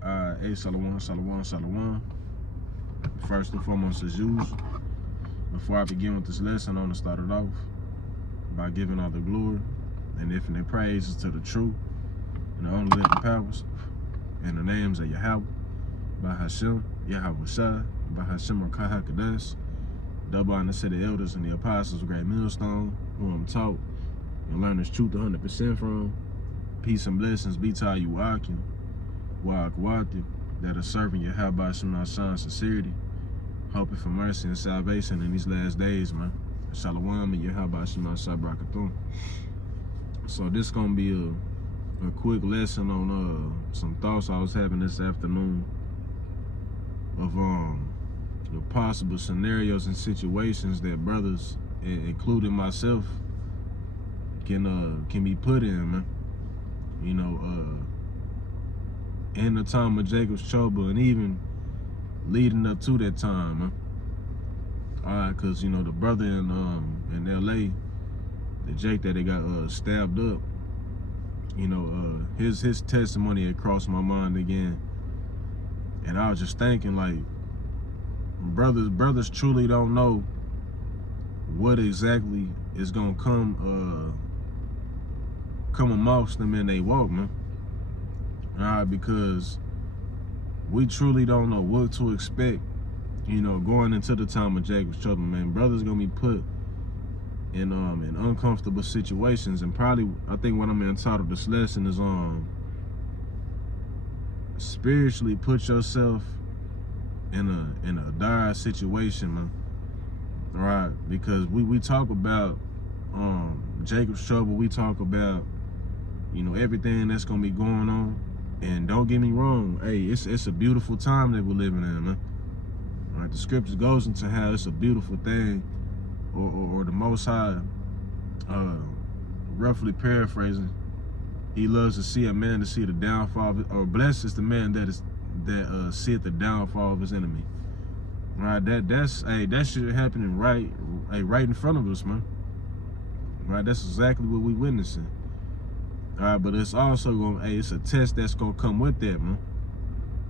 Hey, Shalom, Shalom, Shalom. First and foremost, as usual, before I begin with this lesson, I want to start it off by giving all the glory and infinite praises to the true and the only living powers in the names of Yahweh, by Hashem, Yahweh Shai, by Hashem Rakah HaKadosh, double honor to the elders and the apostles of Great Millstone, who I'm taught and learn this truth 100% from. Peace and blessings be to you, Akim, Wa'akwati, that are serving Yahweh Shema Shah sincerity, hoping for mercy and salvation in these last days, man. Shalom and Yahweh Shema Shah Brakathum. So this gonna be a quick lesson on some thoughts I was having this afternoon of the possible scenarios and situations that brothers, including myself, can be put in, man. You know, in the time of Jacob's trouble and even leading up to that time, man. Alright, cause you know the brother in LA, the Jake that they got stabbed up, you know, his testimony had crossed my mind again. And I was just thinking, like, brothers truly don't know what exactly is gonna come amongst them in they walk, man. Alright, because we truly don't know what to expect, you know, going into the time of Jacob's trouble, man. Brothers gonna be put in uncomfortable situations, and probably I think what I'm entitled this lesson is spiritually put yourself in a dire situation, man. All right, because we talk about Jacob's trouble, we talk about, you know, everything that's gonna be going on, and don't get me wrong, hey, it's a beautiful time that we're living in, man. All right, the scripture goes into how it's a beautiful thing, or the Most High, roughly paraphrasing, he loves to see a man to see the downfall of it, or blessed is the man that seeth the downfall of his enemy. All right, that shit happening right in front of us, man. All right, that's exactly what we witnessing. All right, but it's also gonna, it's a test that's gonna come with that, man.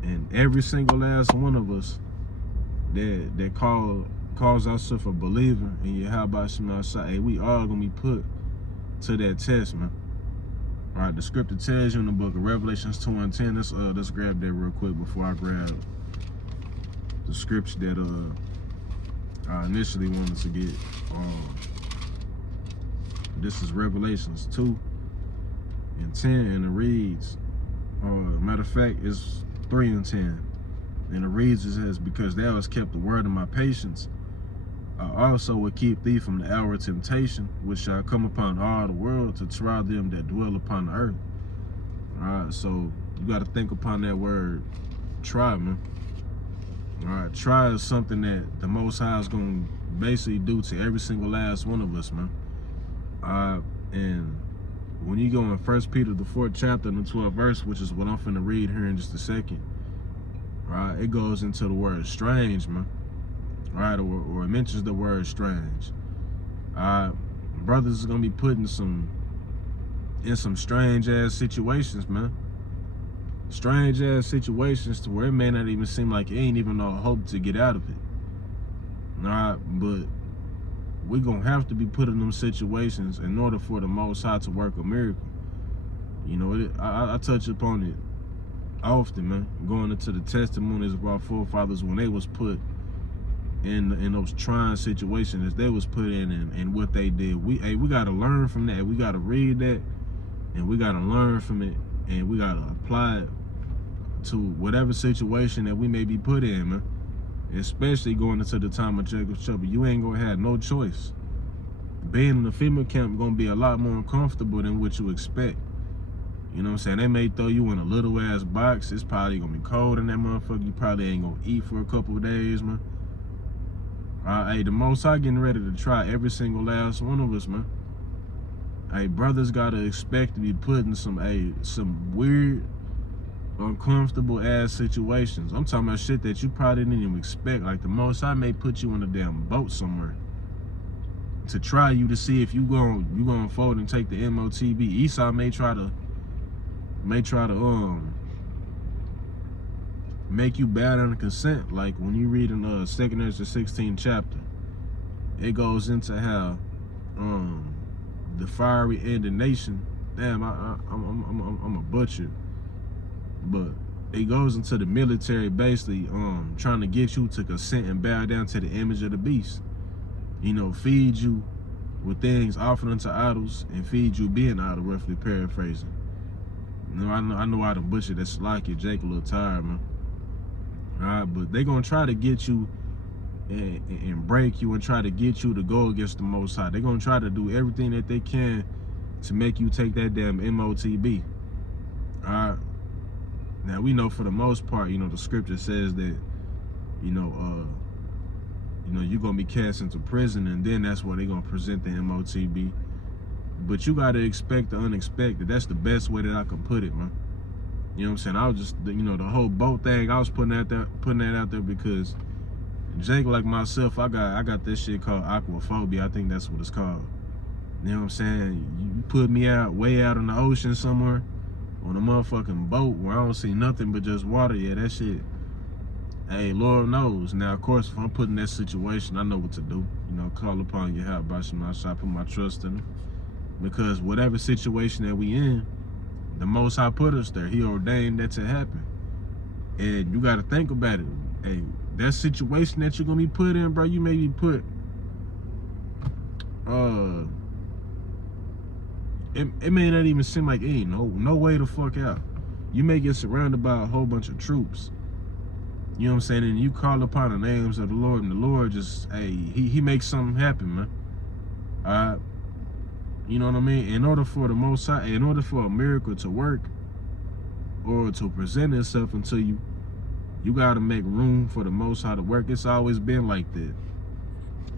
And every single last one of us that calls ourselves a believer in Yahweh Shema Shah, we all gonna be put to that test, man. All right, the scripture tells you in the book of Revelations 2:10. Let's grab that real quick before I grab the scripture that I initially wanted to get. This is Revelations 2:10, and it reads, matter of fact, it's 3:10, and it reads, it says, because thou hast kept the word of my patience, I also will keep thee from the hour of temptation, which shall come upon all the world to try them that dwell upon the earth. All right, so you got to think upon that word, try, man. All right, try is something that the Most High is going to basically do to every single last one of us, man. And when you go in 1 Peter, the 4th chapter and the 12th verse, which is what I'm finna read here in just a second, right, it goes into the word strange, man. Right, or it mentions the word strange. Brothers is gonna be put in some strange ass situations, man. Strange ass situations to where it may not even seem like it ain't even no hope to get out of it. Alright, but we gonna have to be put in them situations in order for the Most High to work a miracle. You know, I touch upon it often, man. Going into the testimonies of our forefathers when they was put in those trying situations they was put in, and what they did. We gotta learn from that. We gotta read that, and we gotta learn from it, and we gotta apply it to whatever situation that we may be put in, man. Especially going into the time of Jacob's trouble. You ain't gonna have no choice. Being in the female camp gonna be a lot more uncomfortable than what you expect. You know what I'm saying? They may throw you in a little ass box. It's probably gonna be cold in that motherfucker. You probably ain't gonna eat for a couple of days, man. The Most High getting ready to try every single last one of us, man. Brothers gotta expect to be put in some weird, uncomfortable ass situations. I'm talking about shit that you probably didn't even expect. Like the Most High may put you in a damn boat somewhere to try you to see if you gonna fold and take the MOTB. Esau may try to make you bow down to consent. Like when you read in 2 Ezra 16th chapter, it goes into how the fiery indignation. Damn, I'm a butcher, but it goes into the military basically trying to get you to consent and bow down to the image of the beast. You know, feed you with things offered unto idols and feed you being idol, roughly paraphrasing. You know, I know I done butchered that Slacky Jake a little tired, man. Alright, but they gonna try to get you and break you and try to get you to go against the Most High. They're gonna try to do everything that they can to make you take that damn MOTB. Alright. Now we know for the most part, you know, the scripture says that, you know, you're gonna be cast into prison, and then that's where they're gonna present the MOTB. But you gotta expect the unexpected. That's the best way that I can put it, man. You know what I'm saying? I was just, you know, the whole boat thing, I was putting that out there because Jake, like myself, I got this shit called aquaphobia. I think that's what it's called. You know what I'm saying? You put me out way out in the ocean somewhere on a motherfucking boat where I don't see nothing but just water. Yeah, that shit. Hey, Lord knows. Now, of course, if I'm put in that situation, I know what to do. You know, call upon your help, by some I put my trust in him. Because whatever situation that we in, the Most High put us there. He ordained that to happen. And you got to think about it. Hey, that situation that you're going to be put in, bro, you may be put, it may not even seem like, ain't no way the fuck out. You may get surrounded by a whole bunch of troops. You know what I'm saying? And you call upon the names of the Lord, and the Lord just, hey, he makes something happen, man. You know what I mean? In order for the Most High, in order for a miracle to work or to present itself unto you, you gotta make room for the Most High to work. It's always been like that.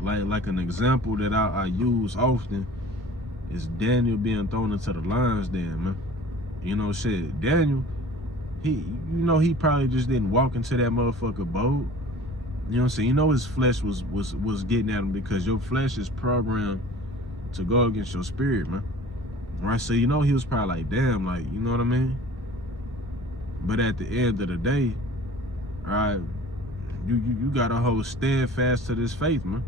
Like an example that I use often is Daniel being thrown into the lion's den, man. You know, shit, Daniel, he probably just didn't walk into that motherfucker boat. You know what I'm saying? You know his flesh was getting at him, because your flesh is programmed to go against your spirit, man. Right? So you know he was probably like, damn, like, you know what I mean? But at the end of the day, alright, you gotta hold steadfast to this faith, man.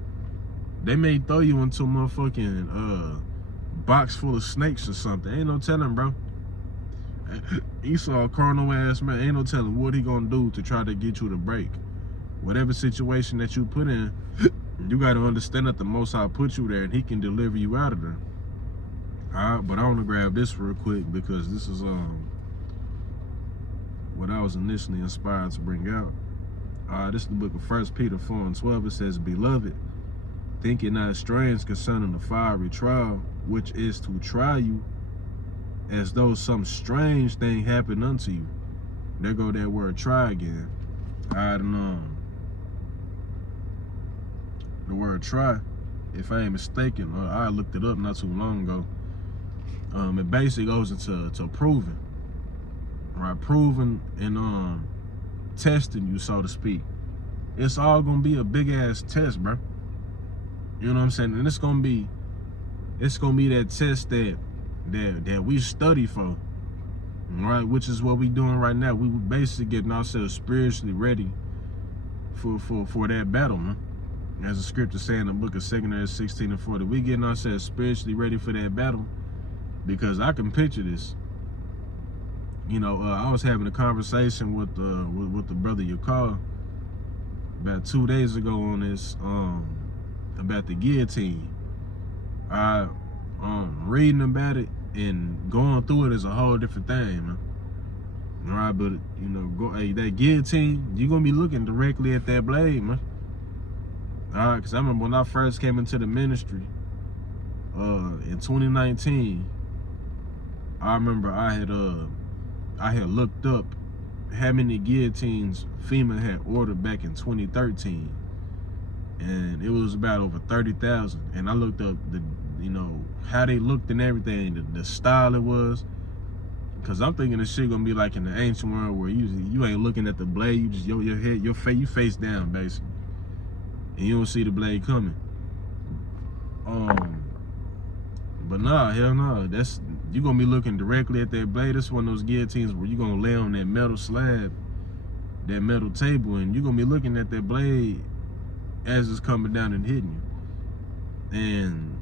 They may throw you into a motherfucking box full of snakes or something. Ain't no telling, bro. Esau, carnal ass man, ain't no telling what he gonna do to try to get you to break. Whatever situation that you put in, you gotta understand that the Most High put you there and he can deliver you out of there. Alright, but I wanna grab this real quick because this is what I was initially inspired to bring out. This is the book of 1 Peter 4:12. It says, Beloved, think it not strange concerning the fiery trial, which is to try you, as though some strange thing happened unto you. There go that word try again. I don't know. The word try, if I ain't mistaken, I looked it up not too long ago. It basically goes into proving. Right? Proving and testing you, so to speak. It's all gonna be a big ass test, bro. You know what I'm saying? And it's gonna be that test that we study for, right? Which is what we doing right now. We basically getting ourselves spiritually ready for that battle, man. As the scripture say in the book of 2 Ezra 16:40, we getting ourselves spiritually ready for that battle, because I can picture this. You know, I was having a conversation with the brother Yakar about 2 days ago on this about the guillotine. Reading about it and going through it is a whole different thing, man. All right, but you know, that guillotine, you're gonna be looking directly at that blade, man. All right, because I remember when I first came into the ministry in 2019, I remember I had looked up how many guillotines FEMA had ordered back in 2013, and it was about over 30,000. And I looked up how they looked and everything, the style it was, because I'm thinking this shit gonna be like in the ancient world where you ain't looking at the blade, you just your head, you face down basically, and you don't see the blade coming. But nah, hell no, you're gonna be looking directly at that blade. That's one of those guillotines where you're gonna lay on that metal slab that metal table, and you're gonna be looking at that blade as it's coming down and hitting you. And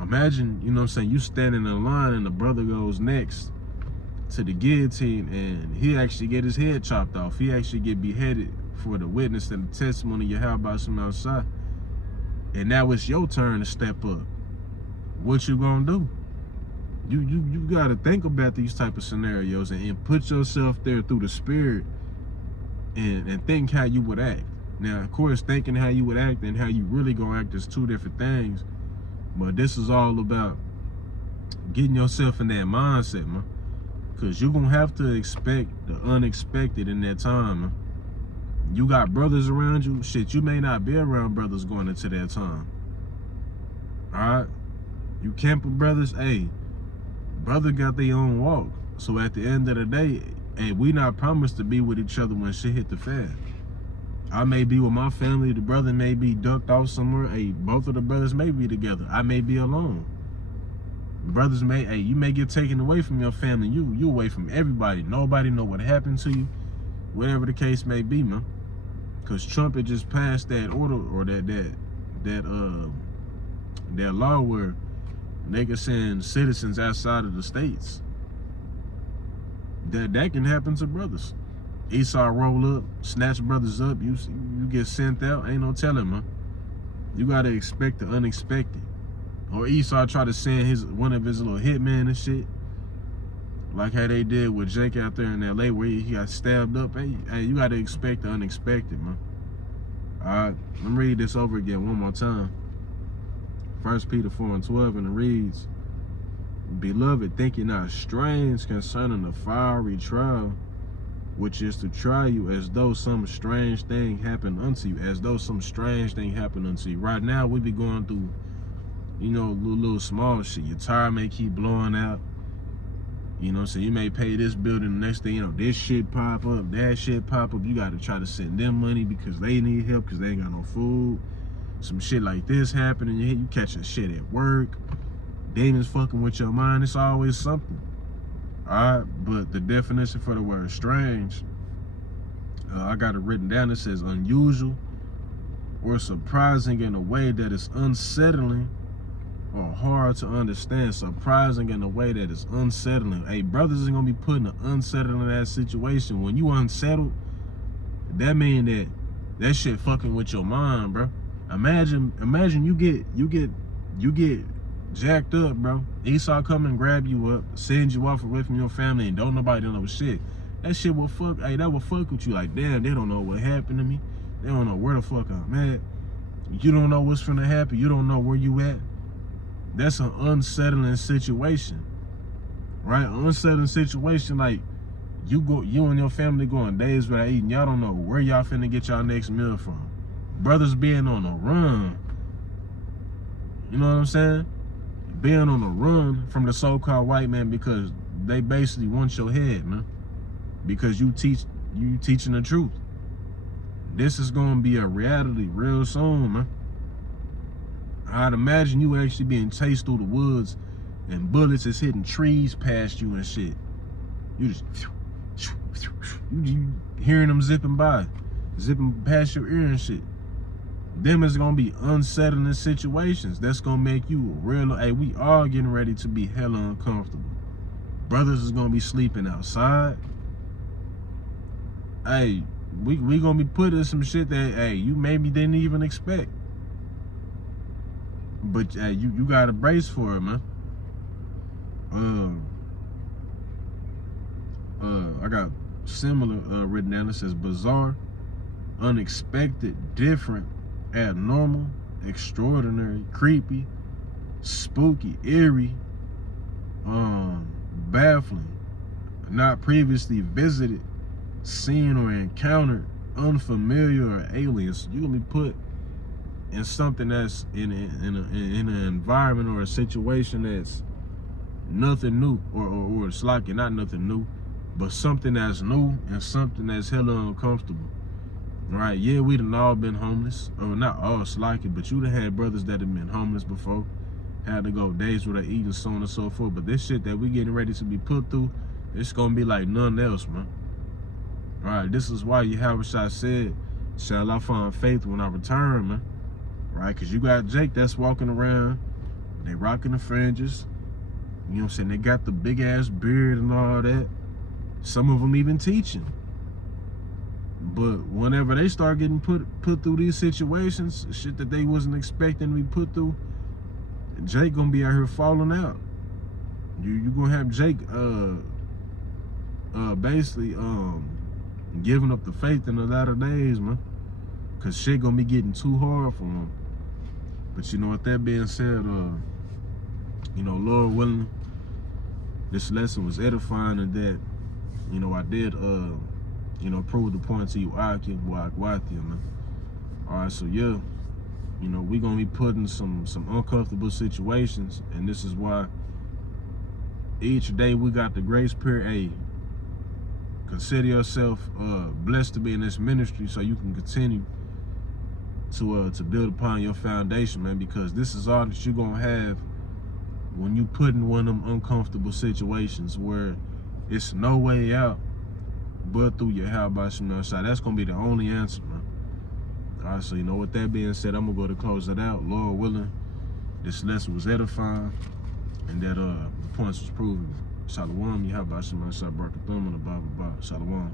imagine, you know what I'm saying, you standing in line and the brother goes next to the guillotine and he actually get his head chopped off. He actually get beheaded for the witness and the testimony you have about some outside. And now it's your turn to step up. What you gonna do? You gotta think about these type of scenarios and put yourself there through the spirit and think how you would act. Now, of course, thinking how you would act and how you really gonna act is two different things. But this is all about getting yourself in that mindset, man. Because you're gonna have to expect the unexpected in that time, man. You got brothers around you. Shit, you may not be around brothers going into that time. Alright? You camping brothers, hey, brother got their own walk. So at the end of the day, hey, we not promised to be with each other when shit hit the fan. I may be with my family, the brother may be ducked off somewhere. Hey, both of the brothers may be together. I may be alone. Brothers may, hey, you may get taken away from your family. You away from everybody. Nobody know what happened to you. Whatever the case may be, man. Cause Trump had just passed that order or that law where they can send citizens outside of the states. That can happen to brothers. Esau roll up, snatch brothers up, you get sent out, ain't no telling, man. You gotta expect the unexpected. Or Esau try to send one of his little hitmen and shit. Like how they did with Jake out there in LA where he got stabbed up. Hey, you gotta expect the unexpected, man. Alright, let me read this over again one more time. 1 Peter 4:12, and it reads, Beloved, think ye not strange concerning the fiery trial, which is to try you as though some strange thing happened unto you. As though some strange thing happened unto you. Right now, we be going through, you know, little small shit. Your tire may keep blowing out. You know, so you may pay this bill, and the next thing you know, this shit pop up, that shit pop up. You got to try to send them money because they need help because they ain't got no food. Some shit like this happening, you catching shit at work. Demons fucking with your mind. It's always something. Alright, but the definition for the word strange, I got it written down. It says unusual or surprising in a way that is unsettling or hard to understand. Surprising in a way that is unsettling. Hey, brothers are gonna be put in an unsettling ass situation. When you unsettled, that mean that shit fucking with your mind, bro. Imagine you get jacked up, bro. Esau come and grab you up, send you off away from your family, and don't nobody know shit. That shit will fuck. Hey, that will fuck with you. Like, damn, they don't know what happened to me. They don't know where the fuck I'm at. You don't know what's finna happen. You don't know where you at. That's an unsettling situation, right? An unsettling situation, like you and your family going days without eating. Y'all don't know where y'all finna get y'all next meal from. Brothers being on a run. You know what I'm saying? Being on a run from the so-called white man because they basically want your head, man. Because you teaching the truth. This is gonna be a reality real soon, man. I'd imagine you actually being chased through the woods and bullets is hitting trees past you and shit. You just you hearing them zipping past your ear and shit. Them is gonna be unsettling situations. That's gonna make you real. Hey, we all getting ready to be hella uncomfortable. Brothers is gonna be sleeping outside. Hey, we gonna be put in some shit that, hey, you maybe didn't even expect. But hey, you gotta brace for it, man. I got similar written down. It says bizarre, unexpected, different, abnormal, extraordinary, creepy, spooky, eerie, baffling, not previously visited, seen or encountered, unfamiliar or alien. So you're gonna be put in something that's in an environment or a situation that's nothing new, or it's like not nothing new, but something that's new and something that's hella uncomfortable. Right? Yeah, we done all been homeless, or not all slacky, but you done had brothers that have been homeless before, had to go days without eating, so on and so forth. But this shit that we getting ready to be put through, it's gonna be like nothing else, man. All right, this is why Yahushua said, shall I find faith when I return, man? Right, because you got Jake that's walking around, they rocking the fringes, you know what I'm saying? They got the big ass beard and all that. Some of them even teaching. But whenever they start getting put through these situations, shit that they wasn't expecting to be put through, Jake gonna be out here falling out. You gonna have Jake basically giving up the faith in the latter days, man. Cause shit gonna be getting too hard for him. But you know, with that being said, you know, Lord willing, this lesson was edifying, and that, you know, I did you know, prove the point to you, man. Alright, so yeah, you know, we gonna be put in some uncomfortable situations, and this is why each day we got the grace period. Hey, consider yourself blessed to be in this ministry so you can continue to build upon your foundation, man, because this is all that you're gonna have when you put in one of them uncomfortable situations where it's no way out but through your Yahushua side. That's gonna be the only answer, man. All right, so you know, with that being said, I'm gonna go to close it out. Lord willing, this lesson was edifying, and that the points was proven. Shalom, Yahushua, Barakathum, and the Bible. Shalom.